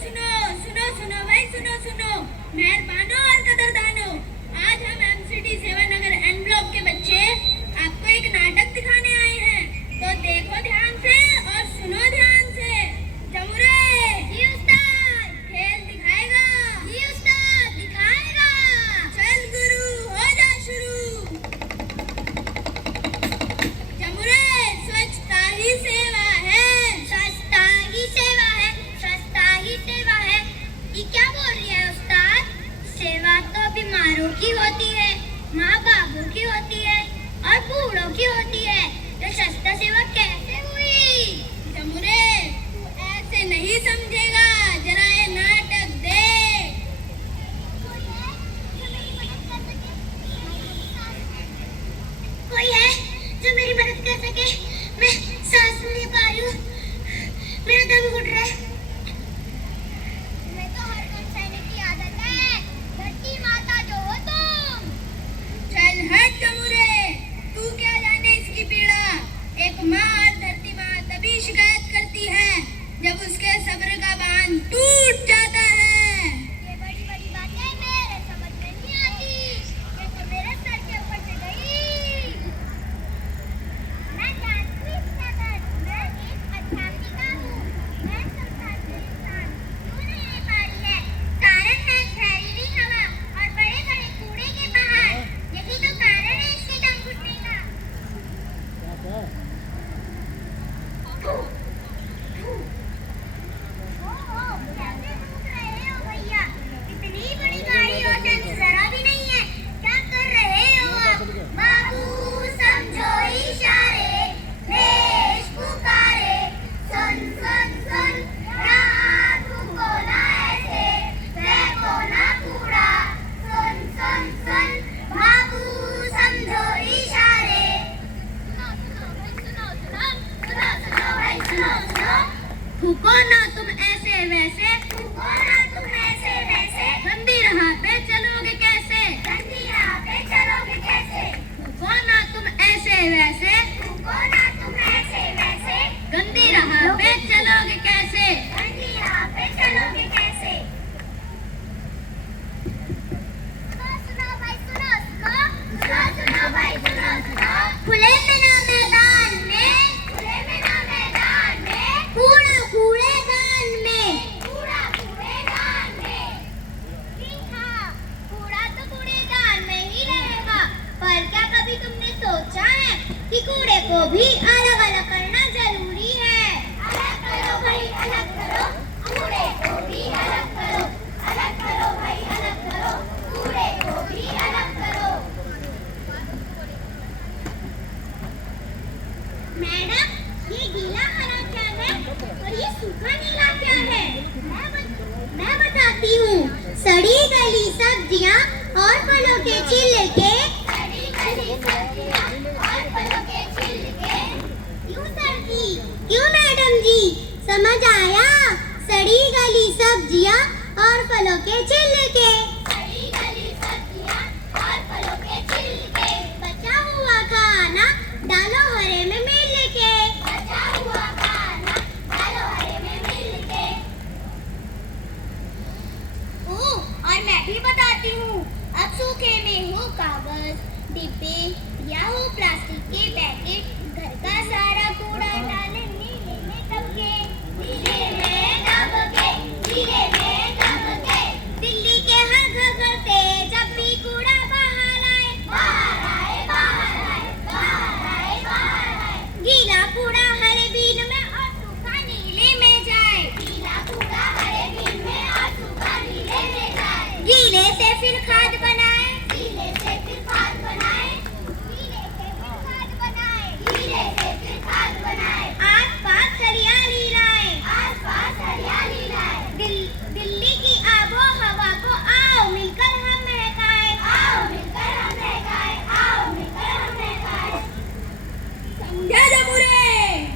सुनो सुनो सुनो भाई सुनो सुनो मेहरबानों और कदरदानों, आज हम एमसीडी सेवानगर एन ब्लॉक के बच्चे आपको एक नाटक दिखाने आए हैं, तो देखो ध्यान से और सुनो ध्यान से। जमुरे जी उस्ताद, खेल दिखाएगा जी उस्ताद, दिखाएगा। चल गुरु हो जा शुरू। जमुरे स्वच्छता ही सेवा है, स्वच्छता ही सेवा है, स्वच्छता ही सेवा है। ये क्या बोल रही है उस्ताद? सेवा तो बीमारों की होती है, माँ बाबू की होती है और बूढ़ों की होती है, तो स्वच्छता सेवा कैसे हुई? जमुरे तू ऐसे नहीं समझेगा, जरा ये नाटक देख। कोई है जो मेरी मदद कर सके? मैं सांस नहीं पा रही हूँ, मेरा दम घुट रहा है। मैं तो हर दम सहने की आदत है, धरती माता जो हो तुम। चल हट जमुरे, तू क्या जाने इसकी पीड़ा। एक माँ और धरती माँ तभी शिकायत करती है जब उसके सब्र का बांध टूट जाता है। ये बड़ी बड़ी बातें मेरे समझ में नहीं आती, ये तो मेरे सर के ऊपर से गई। मैं जानती हूँ सर, मैं एक अध्यापिका हूँ, मैं संसार के इंसान क्यों नहीं पा रही है? कारण है जहरीली हवा और बड़े बड़े कूड़े के पहाड़, यही तो कारण है इसके दम घुटने का। कैसे भूख रहे हो भैया? इतनी बड़ी गाड़ी और सेंस जरा भी नहीं है, क्या कर रहे हो आप? बाबू समझो इशारे, देश पुकारे, सुन सुन सुन, यहाँ थूको ना ऐसे, फेंको ना कूड़ा, सुन सुन सुन, बाबू समझो इशारे। सुनो भाई सुनो सुनो, थूको ना तुम ऐसे वैसे, थूको ना तुम ऐसे वैसे, गंदी राह पे चलोगे कैसे, गंदी राह पे चलोगे कैसे? थूको ना तुम ऐसे वैसे, थूको ना तुम ऐसे वैसे, गंदी राह पे चलोगे कैसे, गंदी राह पे चलोगे कैसे? सुनो भाई सुनो सुनो, सुनो भाई सुनो सुनो, खुले मैदान में, खुले मैदान में, कूड़ा कूड़ेदान में, कूड़ा कूड़ेदान में। जी हाँ, कूड़ा तो कूड़ेदान में ही रहेगा, पर क्या कभी तुमने सोचा है कि कूड़े को भी अलग अलग करना जरूरी है? अलग करो भाई अलग करो, कूड़े को भी अलग करो, अलग करो भाई अलग करो, कूड़े को भी अलग करो। मैडम, ये गीला हरा क्या है और ये सूखा नीला क्या है? मैं बताती हूँ। सड़ी गली सब्जियाँ और फलों के छिलके, सड़ी गली सब्जियाँ और फलों के छिलके। क्यों सर जी? क्यों मैडम जी? समझ आया? सड़ी गली सब्जियाँ और फलों के छिलके, सड़ी गली सब्जियाँ और फलों के छिलके। बचा हुआ खाना डालो हरे में मिल के, बचा हुआ खाना डालो हरे में मिल के। और मैं भी बताती हूँ, अब सूखे में हो कागज, डिब्बे या हो प्लास्टिक के पैकेट, घर का सारा कूड़ा डाले नीले में दब के, नीले में दब के, नीले में दब के। दिल्ली के हर घर से जब भी कूड़ा बाहर आए, बाहर आए, बाहर आए, बाहर आए, बाहर आए। गीला कूड़ा हरे बीन में और सूखा नीले में जाए, गीला कूड़ा हरे बीन में और सूखा नीले में जाए। गीले से फिर खाद बनाए, गीले से फिर खाद बनाए, गीले से फिर खाद बनाए, गीले से फिर खाद बनाए। आसपास हरियाली लाए, आसपास हरियाली लाए। दिल्ली की आबो हवा को आओ मिलकर हम महकाए, आओ मिलकर हम महकाए, आओ मिलकर हम महकाए। समझा जमुरे?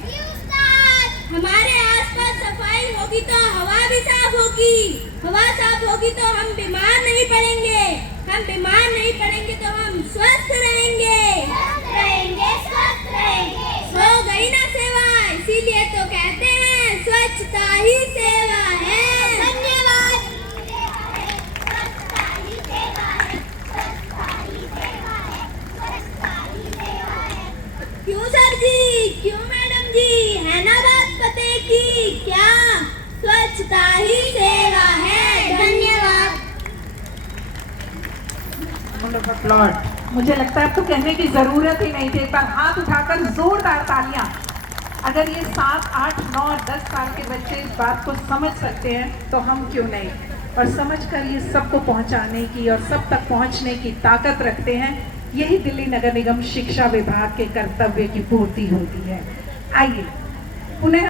जी उस्ताद। हमारे आसपास सफाई होगी तो हवा भी साफ होगी, हवा साफ होगी तो हम बीमार नहीं पड़ेंगे, हम बीमार नहीं पड़ेंगे तो हम स्वस्थ रहेंगे, स्वस्थ रहेंगे, स्वस्थ रहेंगे। हो गई ना सेवा, इसीलिए तो कहते हैं स्वच्छता ही सेवा है। है ना बात पते की, क्या स्वच्छता ही सेवा है। धन्यवाद। अपलॉड। मुझे लगता है अब तो कहने की जरूरत ही नहीं थी, एक बार हाथ उठाकर जोरदार तालियां। अगर ये 7, 8, 9, 10 साल के बच्चे इस बात को समझ सकते हैं तो हम क्यों नहीं, और समझकर ये सबको पहुंचाने की और सब तक पहुंचने की ताकत रखते हैं। यही दिल्ली नगर निगम शिक्षा विभाग के कर्तव्य की पूर्ति होती है। आइए पुनः